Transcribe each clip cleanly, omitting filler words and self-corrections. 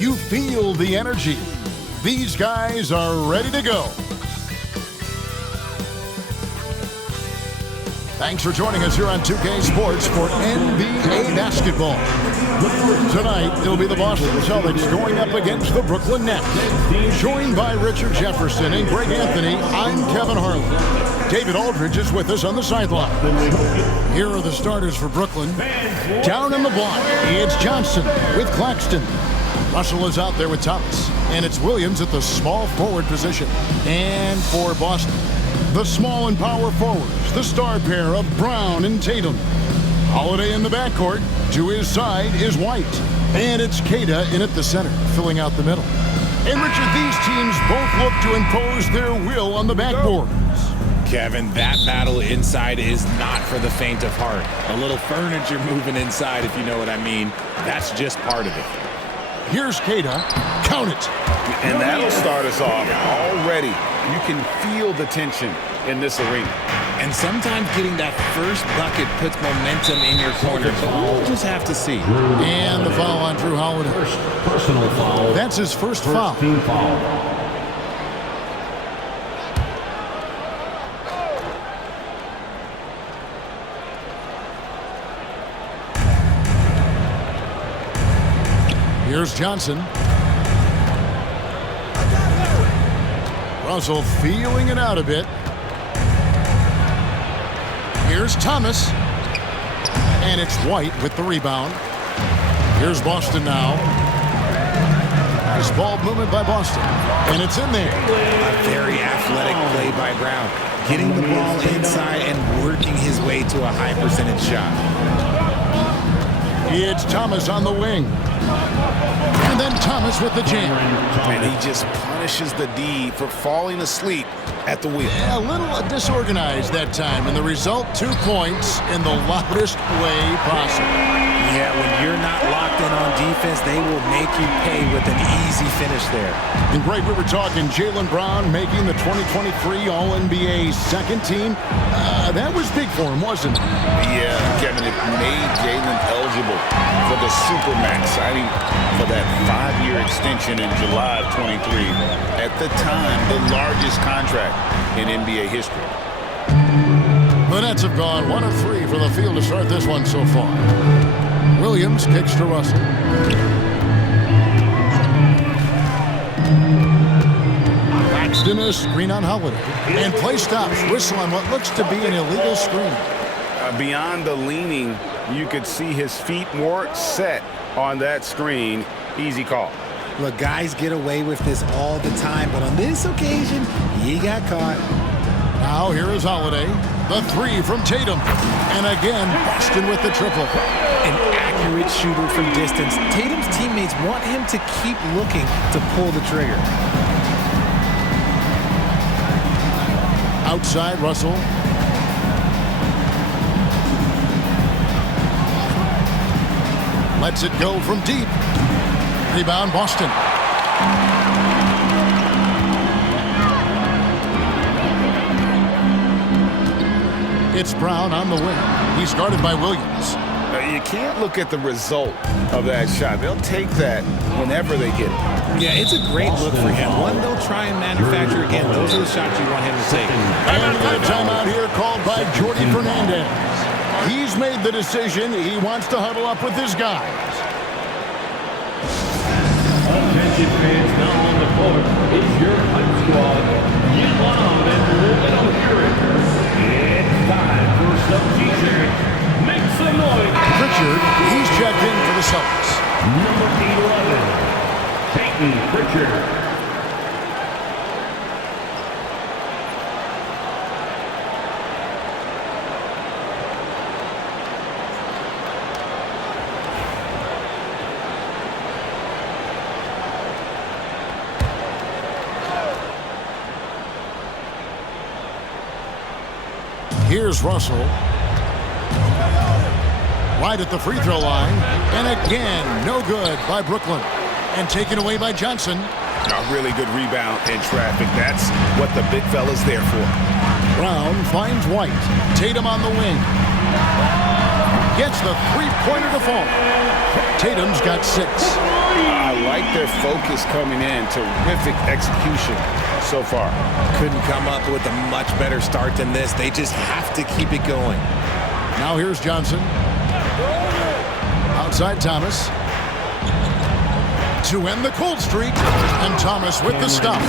You feel the energy. These guys are ready to go. Thanks for joining us here on 2K Sports for NBA basketball. Tonight, it'll be the Boston Celtics going up against the Brooklyn Nets. Joined by Richard Jefferson and Greg Anthony, I'm Kevin Harlan. David Aldridge is with us on the sideline. Here are the starters for Brooklyn. Down on the block, it's Johnson with Claxton. Russell is out there with Thomas. And it's Williams at the small forward position. And for Boston, the small and power forwards, the star pair of Brown and Tatum. Holiday in the backcourt. To his side is White. And it's Queta in at the center, filling out the middle. And Richard, these teams both look to impose their will on the backboards. Kevin, that battle inside is not for the faint of heart. A little furniture moving inside, if you know what I mean. That's just part of it. Here's Queta. Count it. And that'll start us off. Already, you can feel the tension in this arena. And sometimes getting that first bucket puts momentum in your corner. But we'll just have to see. And the foul on Drew Holiday. Personal foul. That's his first foul. Team foul. Here's Johnson. Russell feeling it out a bit. Here's Thomas. And it's White with the rebound. Here's Boston now. Nice ball movement by Boston. And it's in there. A very athletic play by Brown. Getting the ball inside and working his way to a high percentage shot. It's Thomas on the wing. And then Thomas with the jam. And he just punishes the D for falling asleep at the wheel. Yeah, a little disorganized that time. And the result, 2 points in the loudest way possible. Yeah, when you're not locked in on defense, they will make you pay with an easy finish there. And Greg, we were talking Jaylen Brown making the 2023 All-NBA second team. That was big for him, wasn't it? Yeah, Kevin, it made Jaylen eligible for the Supermax signing for that 5-year extension in July of 23. At the time, the largest contract in NBA history. The Nets have gone 1 of 3 for the field to start this one so far. Williams kicks to Russell. Claxton a screen on Holiday. And play stops. Whistle on what looks to be an illegal screen. Beyond the leaning, you could see his feet more set on that screen. Easy call. Look, guys get away with this all the time, but on this occasion, he got caught. Now here is Holiday. The 3 from Tatum. And again, Boston with the triple. An accurate shooter from distance. Tatum's teammates want him to keep looking to pull the trigger. Outside, Russell. Lets it go from deep. Rebound, Boston. It's Brown on the wing. He's guarded by Williams. You can't look at the result of that shot. They'll take that whenever they get it. Yeah, it's a great look for him. One they'll try and manufacture again. Those are the shots you want him to take. And a timeout here called by Jordy Fernandez. He's made the decision. He wants to huddle up with his guys. Attention fans, now on the court is your hype squad. Get loud and let them hear it. It's time for some t-shirts. Make some noise. Pritchard, he's checked in for the Celtics. Number 11, Peyton Pritchard. Here's Russell. Right at the free throw line. And again, no good by Brookklyn. And taken away by Johnson. A really good rebound in traffic. That's what the big fella's there for. Brown finds White. Tatum on the wing. Gets the three-pointer to fall. Tatum's got 6. I like their focus coming in. Terrific execution so far. Couldn't come up with a much better start than this. They just have to keep it going. Now here's Johnson. Outside Thomas. To end the cold streak. And Thomas with the stop.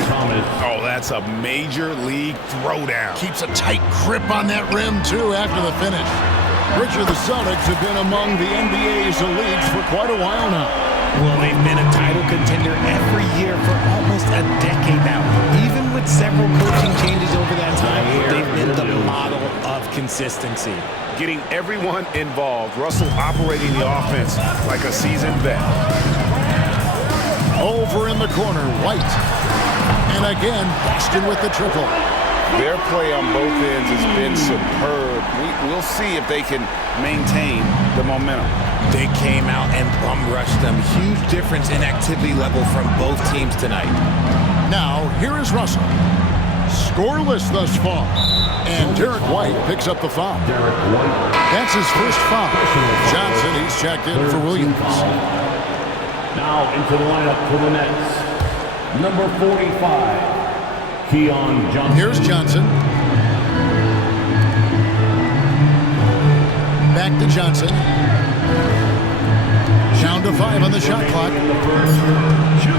Oh, that's a major league throwdown. Keeps a tight grip on that rim, too, after the finish. Richard, the Celtics have been among the NBA's elites for quite a while now. Well, they've been a title contender every year for almost a decade now. Even with several coaching changes over that time, they've been the model of consistency. Getting everyone involved. Russell operating the offense like a seasoned vet. Over in the corner, White. And again, Boston with the triple. Their play on both ends has been superb. We'll see if they can maintain the momentum. They came out and bum rushed them. Huge difference in activity level from both teams tonight. Now, here is Russell. Scoreless thus far. And Derek White picks up the foul. That's his first foul. Johnson, he's checked in for Williams. Now into the lineup for the Nets. Number 45. Keon Johnson. Here's Johnson. Back to Johnson. Down to 5 on the shot clock. 2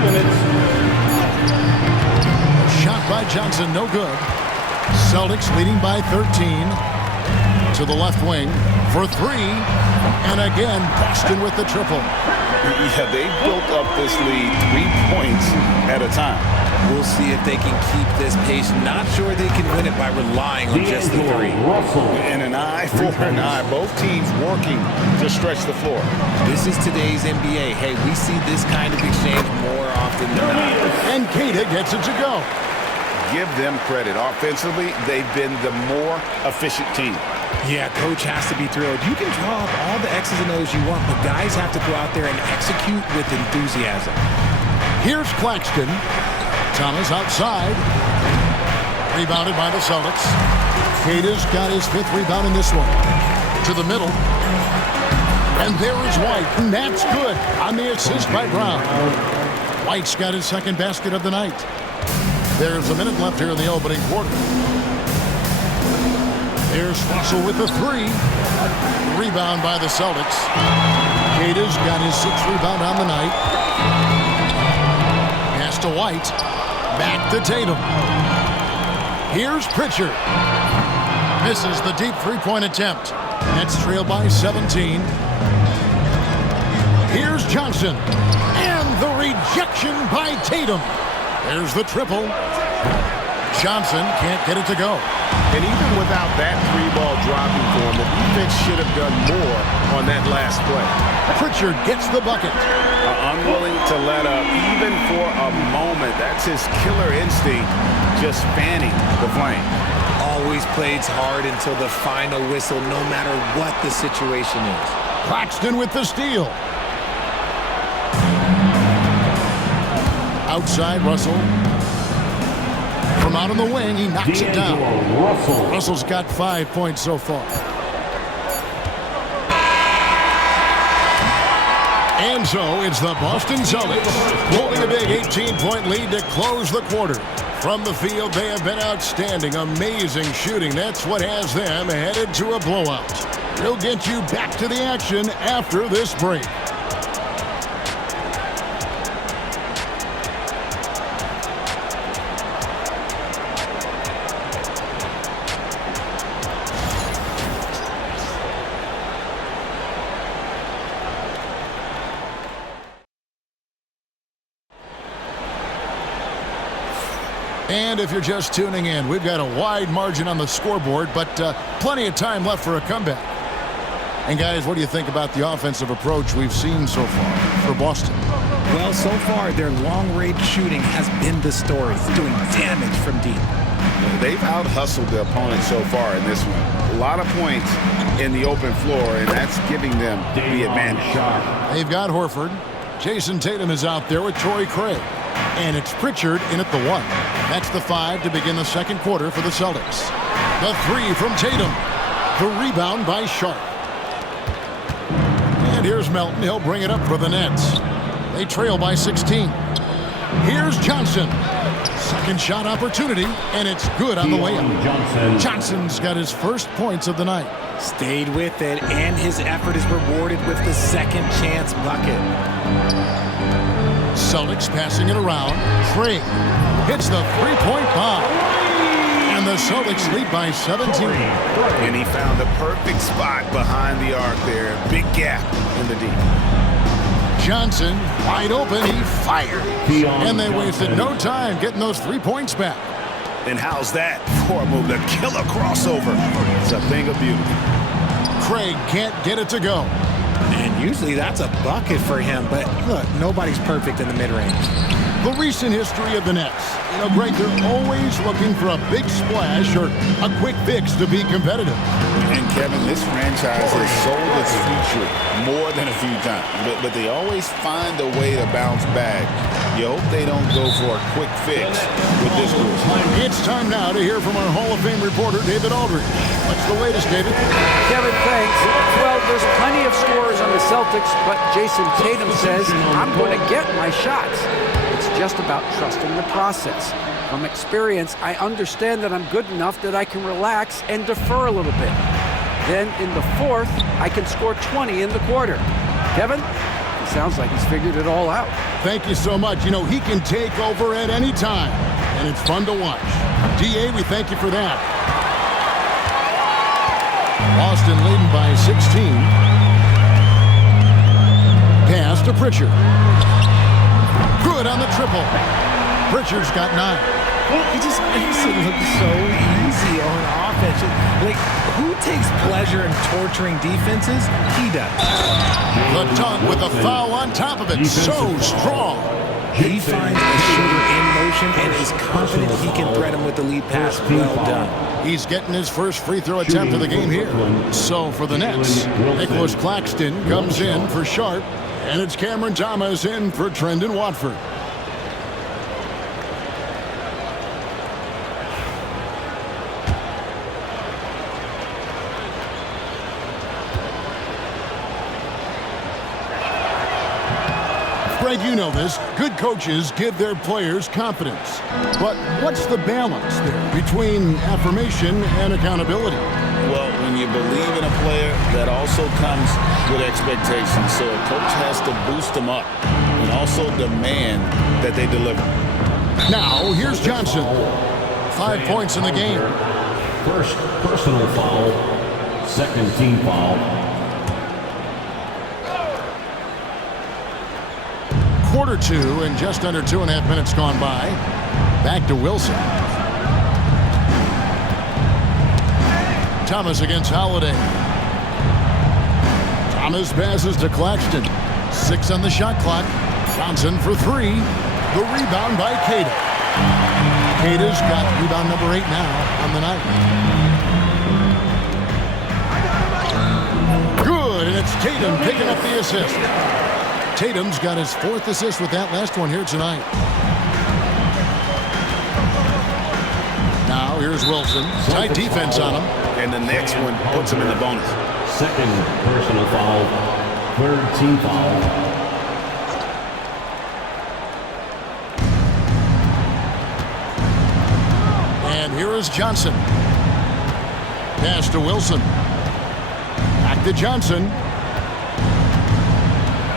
minutes. Shot by Johnson, no good. Celtics leading by 13. To the left wing for 3. And again, Boston with the triple. Yeah, they built up this lead 3 points at a time. We'll see if they can keep this pace. Not sure they can win it by relying on just the 3. And an eye for an eye. Both teams working to stretch the floor. This is today's NBA. Hey, we see this kind of exchange more often than not. And Keita gets it to go. Give them credit. Offensively, they've been the more efficient team. Yeah, coach has to be thrilled. You can draw up all the X's and O's you want, but guys have to go out there and execute with enthusiasm. Here's Claxton. Thomas outside. Rebounded by the Celtics. Keita's got his 5th rebound in this one. To the middle. And there is White. And that's good on the assist by Brown. White's got his 2nd basket of the night. There's a minute left here in the opening quarter. There's Russell with the 3. Rebound by the Celtics. Keita's got his 6th rebound on the night. Pass to White. Back to Tatum. Here's Pritchard. Misses the deep 3-point attempt. Nets trail by 17. Here's Johnson. And the rejection by Tatum. There's the triple. Johnson can't get it to go. And even without that 3-ball dropping for him, the defense should have done more on that last play. Pritchard gets the bucket. Unwilling to let up even for a moment. That's his killer instinct, just fanning the flame. Always plays hard until the final whistle, no matter what the situation is. Claxton with the steal. Outside Russell. From out on the wing, he knocks it down. Russell's got 5 points so far. And so it's the Boston Celtics holding a big 18-point lead to close the quarter. From the field, they have been outstanding. Amazing shooting. That's what has them headed to a blowout. We'll get you back to the action after this break. And if you're just tuning in, we've got a wide margin on the scoreboard, but plenty of time left for a comeback. And guys, what do you think about the offensive approach we've seen so far for Boston? Well, so far, their long-range shooting has been the story, doing damage from deep. They've out-hustled the opponent so far in this one. A lot of points in the open floor, and that's giving them the advantage. They've got Horford. Jason Tatum is out there with Torrey Craig. And it's Pritchard in at the 1. That's the 5 to begin the second quarter for the Celtics. The 3 from Tatum. The rebound by Sharp. And here's Melton. He'll bring it up for the Nets. They trail by 16. Here's Johnson. Second shot opportunity, and it's good on the way up. Johnson's got his first points of the night. Stayed with it, and his effort is rewarded with the second chance bucket. Celtics passing it around. Craig hits the three-point bomb. And the Celtics lead by 17. And he found the perfect spot behind the arc there. Big gap in the deep. Johnson, wide open, he fired. And they wasted no time getting those 3 points back. And how's that for a move? The killer crossover. It's a thing of beauty. Craig can't get it to go. And usually that's a bucket for him, but look, nobody's perfect in the mid-range. The recent history of the Nets. You know, Greg, they're always looking for a big splash or a quick fix to be competitive. And Kevin, this franchise has sold its future more than a few times, but they always find a way to bounce back. You hope they don't go for a quick fix with this group. It's time now to hear from our Hall of Fame reporter, David Aldridge. What's the latest, David? Kevin, thanks. Well, there's plenty of scorers on the Celtics, but Jason Tatum says, I'm going to get my shots. It's just about trusting the process. From experience, I understand that I'm good enough that I can relax and defer a little bit. Then in the fourth, I can score 20 in the quarter. Kevin, it sounds like he's figured it all out. Thank you so much. You know, he can take over at any time, and it's fun to watch. DA, we thank you for that. Boston leading by 16. Pass to Pritchard. Good on the triple. Pritchard's got 9. He just makes it look so easy on offense. Like, who takes pleasure in torturing defenses? He does. The dunk with a foul on top of it. So strong. He finds a shooter in motion and is confident he can thread him with the lead pass. Well done. He's getting his first free throw attempt of the game here. So for the Nets, Nicholas Claxton comes in for Sharp, and it's Cameron Thomas in for Trendon Watford. Greg, you know this. Good coaches give their players confidence. But what's the balance there between affirmation and accountability? Well, when you believe in a player, that also comes with expectations. So a coach has to boost them up and also demand that they deliver. Now, here's Johnson. 5 points in the game. First personal foul, second team foul. Quarter 2 and just under 2.5 minutes gone by. Back to Wilson. Thomas against Holiday. Thomas passes to Claxton. 6 on the shot clock. Johnson for 3. The rebound by Queta. Queta's got rebound number 8 now on the night. Good, and it's Tatum picking up the assist. Tatum's got his 4th assist with that last one here tonight. Now here's Wilson. Tight defense on him. And the next one puts him in the bonus. Second personal foul, third team foul. And here is Johnson. Pass to Wilson. Back to Johnson.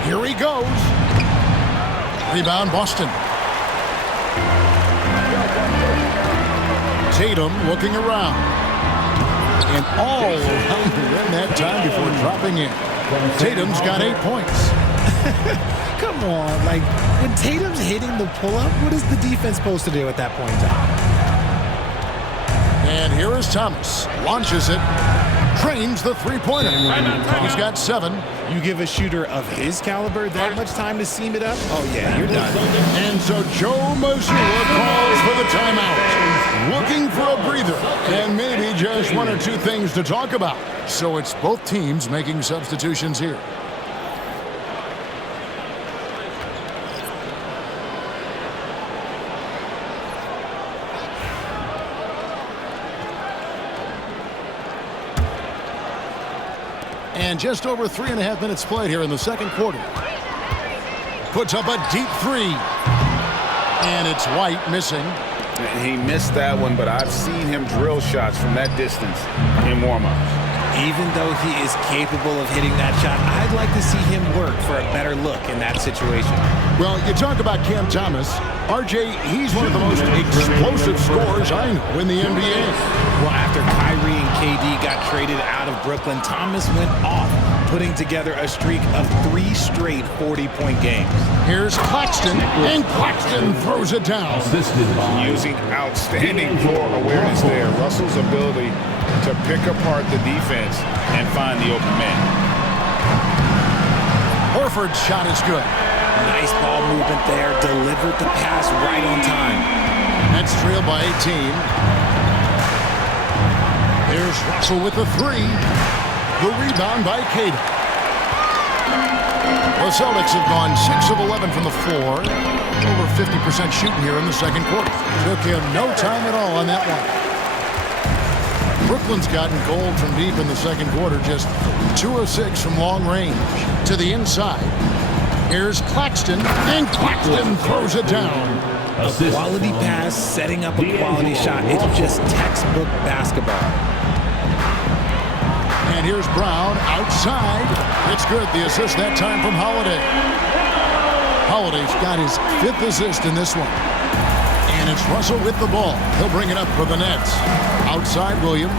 Here he goes. Rebound, Boston. Tatum looking around. And all around the rim that time before dropping in. Tatum's got 8 points. Come on, like, when Tatum's hitting the pull-up, what is the defense supposed to do at that point in time? And here is Thomas. Launches it. Trains the three-pointer. He's got 7. You give a shooter of his caliber that much time to seam it up? Oh, yeah, you're done. And so Joe Mazzulla calls for the timeout. Looking for a breather and maybe just 1 or 2 things to talk about. So it's both teams making substitutions here. And just over 3.5 minutes played here in the second quarter. puts up a deep three. And it's White missing. He missed that one, but I've seen him drill shots from that distance in warm-ups. Even though he is capable of hitting that shot, I'd like to see him work for a better look in that situation. Well, you talk about Cam Thomas. RJ, he's one of the most explosive scorers I know in the NBA. Well, after Kyrie and KD got traded out of Brooklyn, Thomas went off, putting together a streak of 3 straight 40-point games. Here's Claxton, and Claxton throws it down. Using outstanding floor awareness there. Russell's ability to pick apart the defense and find the open man. Horford's shot is good. Nice ball movement there. Delivered the pass right on time. That's trailed by 18. Here's Russell with the three. The rebound by Caden. The Celtics have gone 6 of 11 from the floor. Over 50% shooting here in the second quarter. Took him no time at all on that one. Brooklin's gotten cold from deep in the second quarter. Just 2 of 6 from long range. To the inside. Here's Claxton, and Claxton throws it down. A quality pass, setting up a quality shot. It's just textbook basketball. And here's Brown outside. It's good. The assist that time from Holiday. Holiday's got his 5th assist in this one. And it's Russell with the ball. He'll bring it up for the Nets. Outside Williams.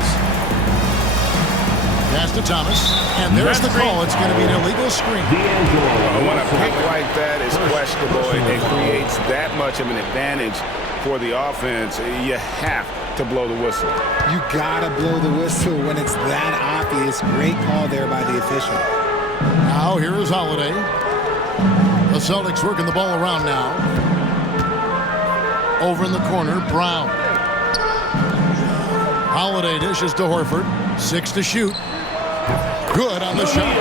Pass to Thomas. And there's the call. It's going to be an illegal screen. When a pick like that is questionable and it creates that much of an advantage for the offense, you have to blow the whistle. You gotta blow the whistle when it's that obvious. Great call there by the official. Now here is Holiday. The Celtics working the ball around now. Over in the corner, Brown. Holiday dishes to Horford. 6 to shoot. Good on the shot.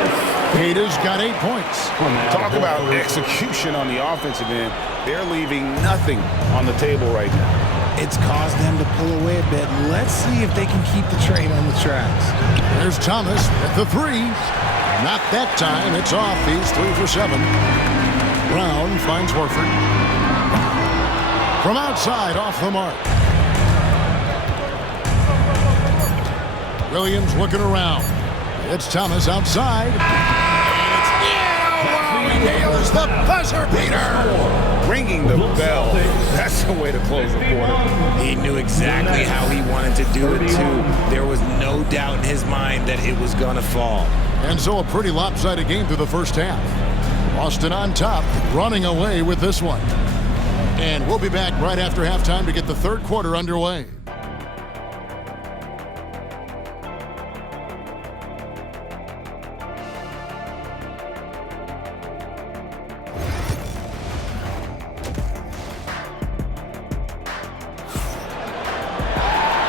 Hayter's got 8 points. Talk about execution on the offensive end. They're leaving nothing on the table right now. It's caused them to pull away a bit. Let's see if they can keep the train on the tracks. There's Thomas at the three. Not that time. It's off. He's 3 for 7. Brown finds Horford. From outside, off the mark. Williams looking around. It's Thomas outside. He nails the buzzer beater. Ringing the bell. That's the way to close the quarter. He knew exactly how he wanted to do it, too. There was no doubt in his mind that it was going to fall. And so a pretty lopsided game through the first half. Boston on top, running away with this one. And we'll be back right after halftime to get the third quarter underway.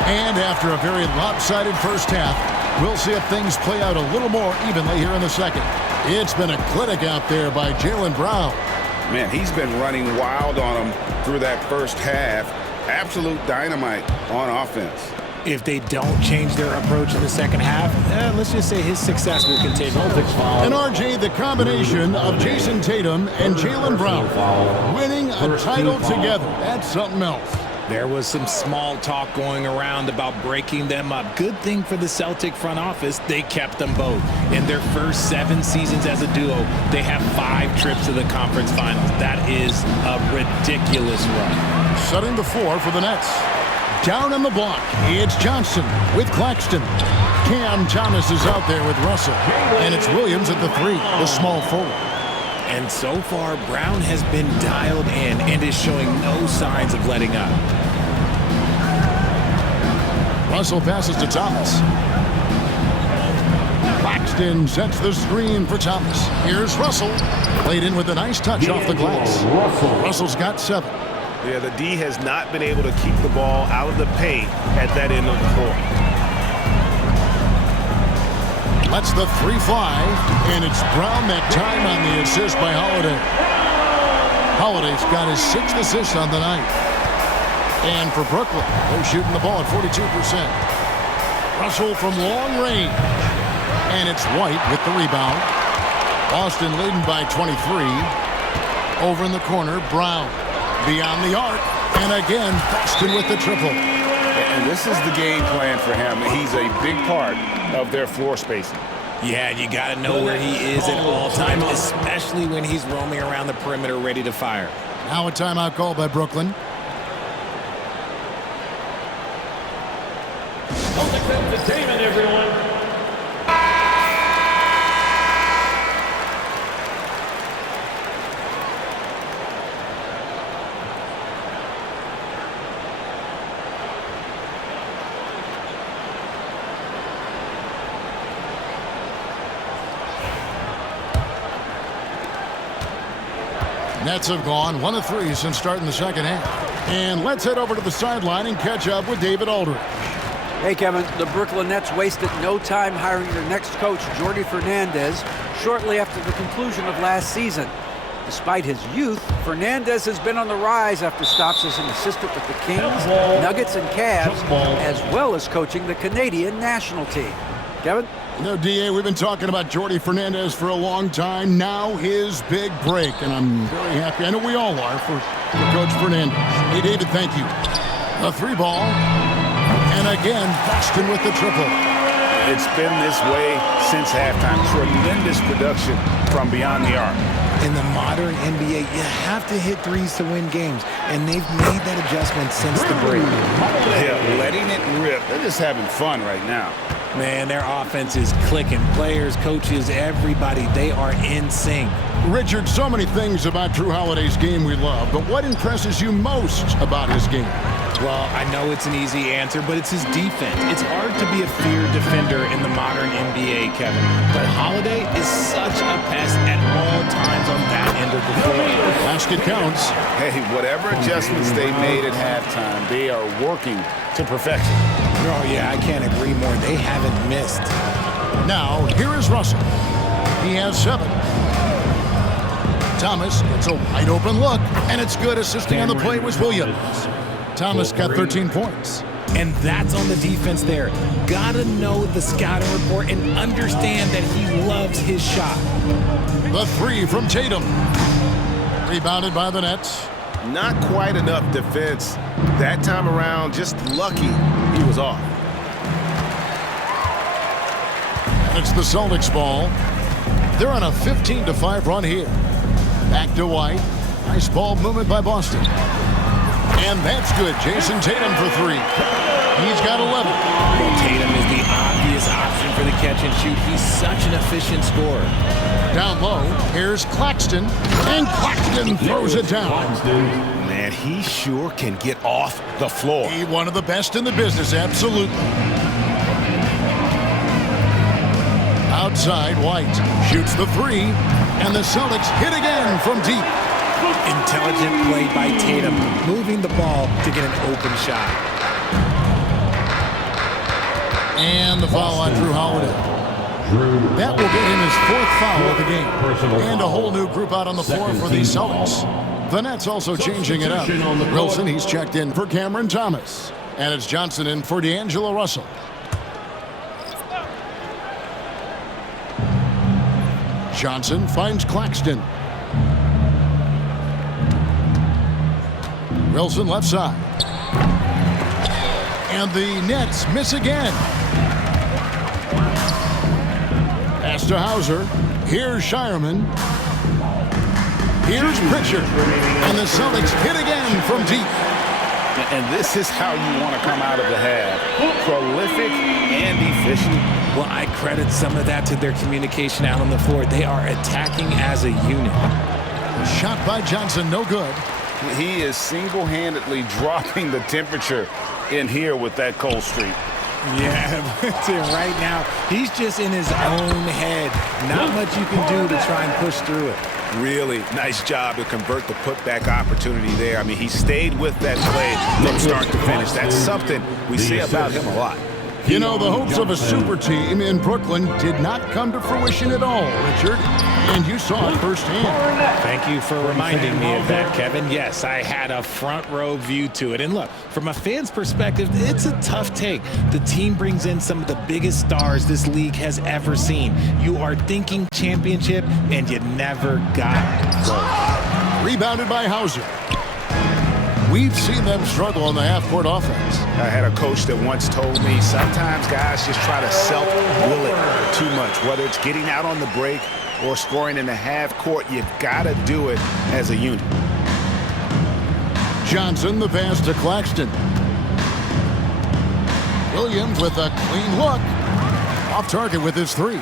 And after a very lopsided first half, we'll see if things play out a little more evenly here in the second. It's been a clinic out there by Jaylen Brown. Man, he's been running wild on them through that first half. Absolute dynamite on offense. If they don't change their approach in the second half, let's just say his success will continue. And RJ, the combination of Jason Tatum and Jaylen Brown winning a title together. That's something else. There was some small talk going around about breaking them up. Good thing for the Celtic front office, they kept them both. In their first 7 seasons as a duo, they have 5 trips to the conference finals. That is a ridiculous run. Setting the floor for the Nets. Down on the block, it's Johnson with Claxton. Cam Thomas is out there with Russell. And it's Williams at the 3, the small forward. And so far, Brown has been dialed in and is showing no signs of letting up. Russell passes to Thomas. Claxton sets the screen for Thomas. Here's Russell. Played in with a nice touch off the glass. Russell's got 7. Yeah, the D has not been able to keep the ball out of the paint at that end of the court. Lets the 3 fly, and it's Brown that time on the assist by Holiday. Holiday's got his 6th assist on the night. And for Brookline, they're shooting the ball at 42%. Russell from long range. And it's White with the rebound. Boston leading by 23. Over in the corner, Brown. Beyond the arc. And again, Boston with the triple. And this is the game plan for him. He's a big part of their floor spacing. Yeah, you got to know where he is at all times, especially when he's roaming around the perimeter ready to fire. Now a timeout call by Brooklyn. Celtics entertainment, everyone. Nets have gone 1 of 3 since starting the second half. And let's head over to the sideline and catch up with David Aldridge. Hey, Kevin, the Brooklyn Nets wasted no time hiring their next coach, Jordi Fernandez, shortly after the conclusion of last season. Despite his youth, Fernandez has been on the rise after stops as an assistant with the Kings, Nuggets, and Cavs, as well as coaching the Canadian national team. Kevin? You know, D.A., we've been talking about Jordi Fernandez for a long time. Now his big break, and I'm very happy. I know we all are for Coach Fernandez. Hey, David, thank you. A 3-ball, and again, Boston with the triple. It's been this way since halftime. Tremendous production from beyond the arc. In the modern NBA, you have to hit threes to win games, and they've made that adjustment since the break. Yeah, letting it rip. They're just having fun right now. Man, their offense is clicking. Players, coaches, everybody, they are in sync. Richard, so many things about Drew Holiday's game we love, but what impresses you most about his game? Well, I know it's an easy answer, but it's his defense. It's hard to be a feared defender in the modern NBA, Kevin. But Holiday is such a pest at all times on that end of the floor. Basket counts. Hey, whatever adjustments they made at halftime, they are working to perfection. Oh, yeah, I can't agree more. They haven't missed. Now, here is Russell. He has 7. Thomas gets a wide open look, and it's good. Assisting on the play was Williams. Thomas got 13 points. And that's on the defense there. Gotta know the scouting report and understand that he loves his shot. The 3 from Tatum. Rebounded by the Nets. Not quite enough defense that time around. Just lucky he was off. And it's the Celtics ball. They're on a 15-5 run here. Back to White. Nice ball movement by Boston. And that's good. Jason Tatum for 3. He's got 11. Well, Tatum is the obvious option for the catch and shoot. He's such an efficient scorer. Down low, here's Claxton. And Claxton throws it down. Man, he sure can get off the floor. He's one of the best in the business, absolutely. Outside, White shoots the 3. And the Celtics hit again from deep. Intelligent play by Tatum, moving the ball to get an open shot. And the foul on Drew Holiday. That will get him his 4th foul of the game. And a whole new group out on the floor for the Celtics. The Nets also changing it up. Wilson, he's checked in for Cameron Thomas. And it's Johnson in for D'Angelo Russell. Johnson finds Claxton. Wilson left side. And the Nets miss again. Pass to Hauser. Here's Shireman. Here's Pritchard. And the Celtics hit again from deep. And this is how you want to come out of the half. Prolific and efficient. Well, I credit some of that to their communication out on the floor. They are attacking as a unit. Shot by Johnson, no good. He is single-handedly dropping the temperature in here with that cold streak. Yeah, but right now, he's just in his own head. Not much you can do to try and push through it. Really nice job to convert the putback opportunity there. I mean, he stayed with that play from start to finish. That's something we say about him a lot. You know, the hopes of a super team in Brooklyn did not come to fruition at all, Richard. And you saw it firsthand. Thank you for reminding me of that, Kevin. Yes, I had a front row view to it. And look, from a fan's perspective, it's a tough take. The team brings in some of the biggest stars this league has ever seen. You are thinking championship, and you never got close. Rebounded by Hauser. We've seen them struggle in the half-court offense. I had a coach that once told me sometimes guys just try to self-will it too much, whether it's getting out on the break or scoring in the half-court. You've got to do it as a unit. Johnson, the pass to Claxton. Williams with a clean look. Off target with his three.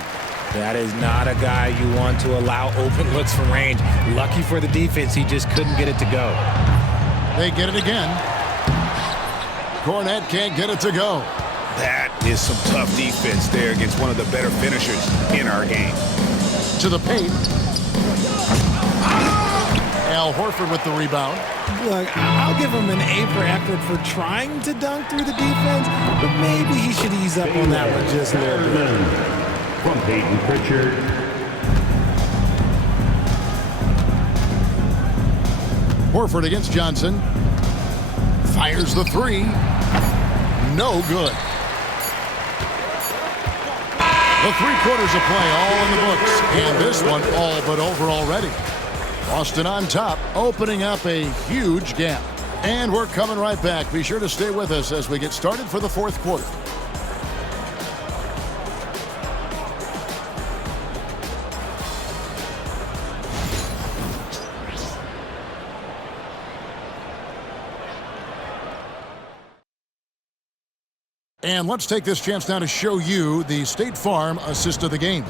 That is not a guy you want to allow open looks from range. Lucky for the defense, he just couldn't get it to go. They get it again. Cornette can't get it to go. That is some tough defense there against one of the better finishers in our game. To the paint. Al Horford with the rebound. Look, I'll give him an A for effort for trying to dunk through the defense, but maybe he should ease up on that one just a little bit. From Peyton Pritchard. Horford against Johnson. Fires the three. No good. The 3 quarters of play all in the books. And this one all but over already. Boston on top, opening up a huge gap. And we're coming right back. Be sure to stay with us as we get started for the 4th quarter. And let's take this chance now to show you the State Farm assist of the game.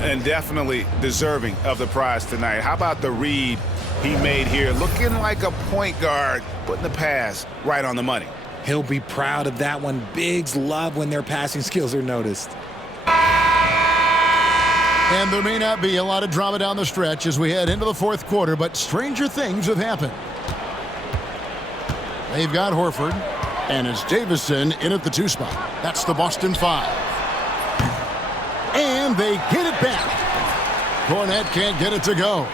And definitely deserving of the prize tonight. How about the read he made here? Looking like a point guard, putting the pass right on the money. He'll be proud of that one. Bigs love when their passing skills are noticed. And there may not be a lot of drama down the stretch as we head into the 4th quarter, but stranger things have happened. They've got Horford, and it's Davison in at the 2 spot. That's the Boston 5. And they get it back. Cornette can't get it to go.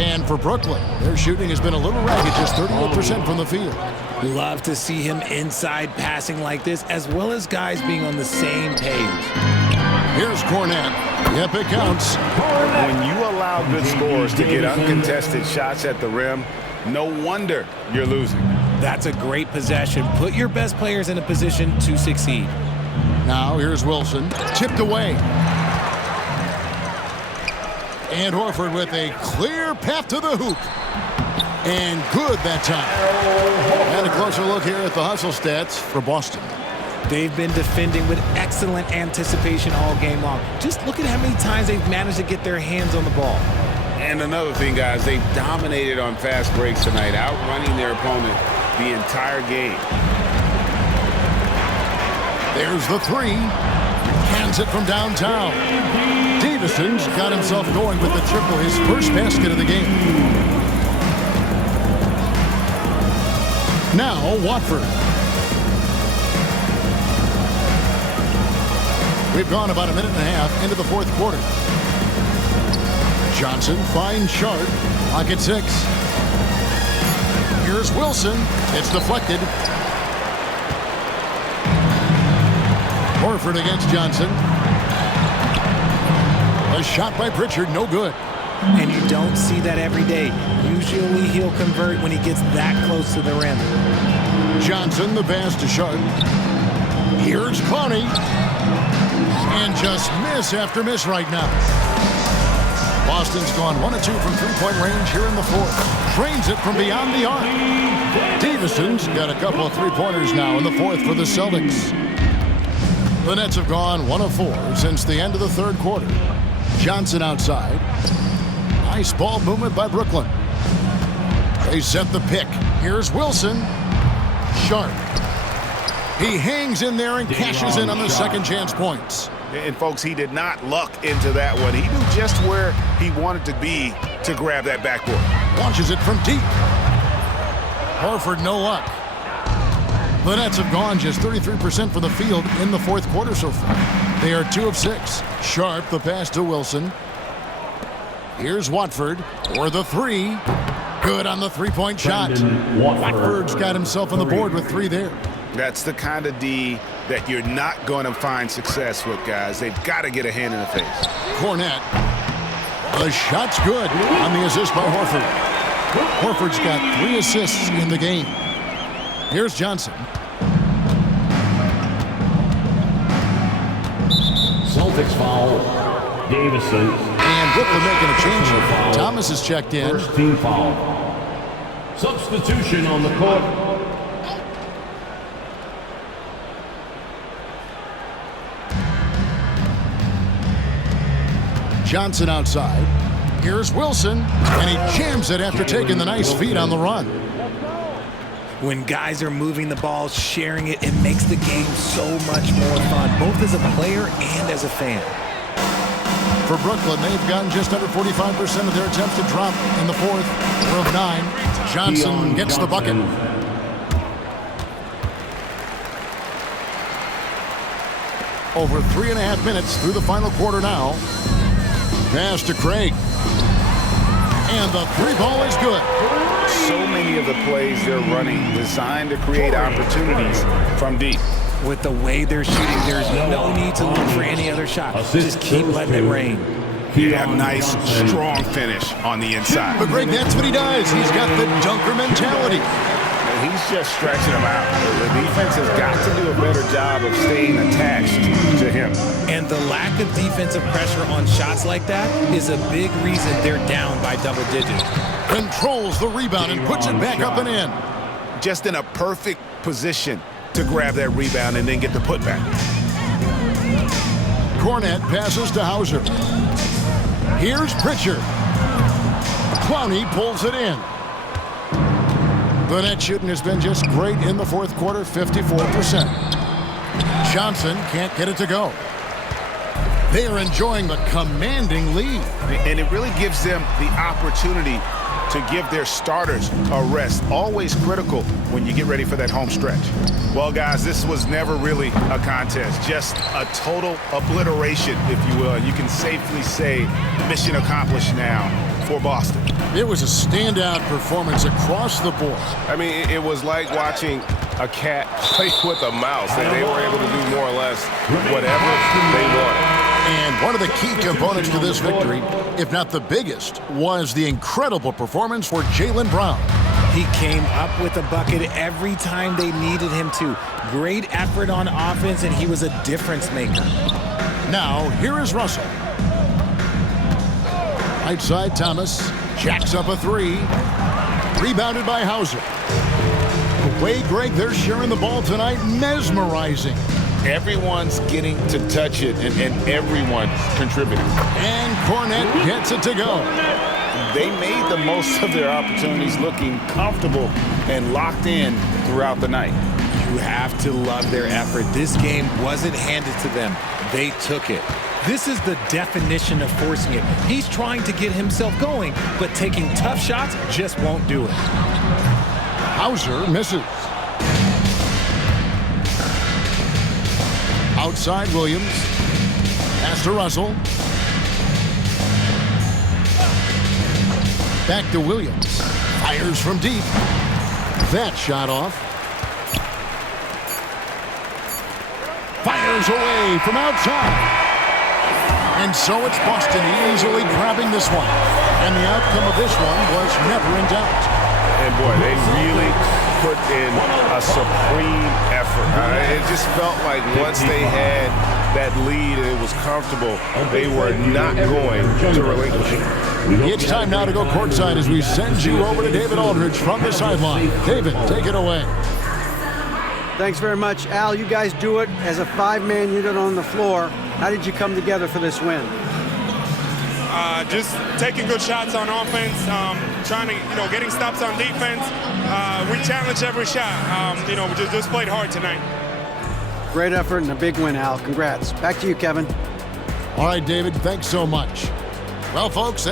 And for Brooklyn, their shooting has been a little ragged, just 38% from the field. Love to see him inside passing like this, as well as guys being on the same page. Here's Cornette. Yep, it counts. When you allow good scorers to get uncontested shots at the rim, no wonder you're losing. That's a great possession. Put your best players in a position to succeed. Now here's Wilson. Tipped away. And Horford with a clear path to the hoop. And good that time. And a closer look here at the hustle stats for Boston. They've been defending with excellent anticipation all game long. Just look at how many times they've managed to get their hands on the ball. And another thing, guys, they've dominated on fast breaks tonight, outrunning their opponent the entire game. There's the 3. Hands it from downtown. Davison's got himself going with the triple, his first basket of the game. Now, Watford. We've gone about a minute and a half into the 4th quarter. Johnson finds Sharp. Pocket 6. Here's Wilson. It's deflected. Horford against Johnson. A shot by Pritchard, no good. And you don't see that every day. Usually he'll convert when he gets that close to the rim. Johnson, the pass to Sharp. Here's Clowney. And just miss after miss right now. Boston's gone 1 of 2 from 3-point range here in the 4th. Trains it from beyond the arc. Davison's got a couple of 3-pointers now in the 4th for the Celtics. The Nets have gone 1 of 4 since the end of the 3rd quarter. Johnson outside. Nice ball movement by Brookland. They set the pick. Here's Wilson. Sharp. He hangs in there and cashes in on the second chance points. And, folks, he did not luck into that one. He knew just where he wanted to be to grab that backboard. Launches it from deep. Horford, no luck. The Nets have gone just 33% from the field in the 4th quarter so far. They are 2 of 6. Sharp, the pass to Wilson. Here's Watford for the 3. Good on the 3-point shot. Watford's got himself on the board with 3 there. That's the kind of D that you're not going to find success with, guys. They've got to get a hand in the face. Cornette. The shot's good on the assist by Horford. Horford's got 3 assists in the game. Here's Johnson. Celtics foul. Davison. And Brookman making a change here. Thomas is checked in. First team foul. Substitution on the court. Johnson outside. Here's Wilson, and he jams it after taking the nice feed on the run. When guys are moving the ball, sharing it, it makes the game so much more fun, both as a player and as a fan. For Brooklyn, they've gotten just under 45% of their attempts to drop in the fourth. 4 of 9. Johnson gets the bucket. Over 3.5 minutes through the final quarter now. Pass to Craig. And the 3-ball is good. So many of the plays they're running designed to create opportunities from deep. With the way they're shooting, there's no need to look for any other shot. Just keep letting it rain. Yeah, nice, strong finish on the inside. But Greg, that's what he does. He's got the dunker mentality. And he's just stretching them out. The defense has got to do a better job of staying attached to him. And the lack of defensive pressure on shots like that is a big reason they're down by double digits. Controls the rebound and puts it back up and in. Just in a perfect position to grab that rebound and then get the putback. Cornette passes to Hauser. Here's Pritchard. Clowney pulls it in. The net shooting has been just great in the fourth quarter, 54%. Johnson can't get it to go. They are enjoying the commanding lead. And it really gives them the opportunity to give their starters a rest. Always critical when you get ready for that home stretch. Well, guys, this was never really a contest. Just a total obliteration, if you will. You can safely say mission accomplished now for Boston. It was a standout performance across the board. I mean, it was like watching a cat play with a mouse. They were able to do more or less whatever they wanted. And one of the key components to this victory, if not the biggest, was the incredible performance for Jaylen Brown. He came up with a bucket every time they needed him to. Great effort on offense, and he was a difference maker. Now, here is Russell. Right side, Thomas jacks up a 3. Rebounded by Hauser. The way, Greg, they're sharing the ball tonight, mesmerizing. Everyone's getting to touch it, and everyone contributing. And Cornette gets it to go. They made the most of their opportunities, looking comfortable and locked in throughout the night. You have to love their effort. This game wasn't handed to them. They took it. This is the definition of forcing it. He's trying to get himself going, but taking tough shots just won't do it. Hauser misses. Outside Williams. Pass to Russell. Back to Williams. Fires from deep. That shot off. Fires away from outside. And so it's Boston easily grabbing this one. And the outcome of this one was never in doubt. And boy, they really put in a supreme effort. It just felt like once they had that lead and it was comfortable, they were not going to relinquish it. It's time now to go courtside as we send you over to David Aldridge from the sideline. David, take it away. Thanks very much, Al. You guys do it as a 5-man unit on the floor. How did you come together for this win? Just taking good shots on offense, trying to, getting stops on defense. We challenged every shot. We just played hard tonight. Great effort and a big win, Al. Congrats. Back to you, Kevin. All right, David, thanks so much. Well, folks,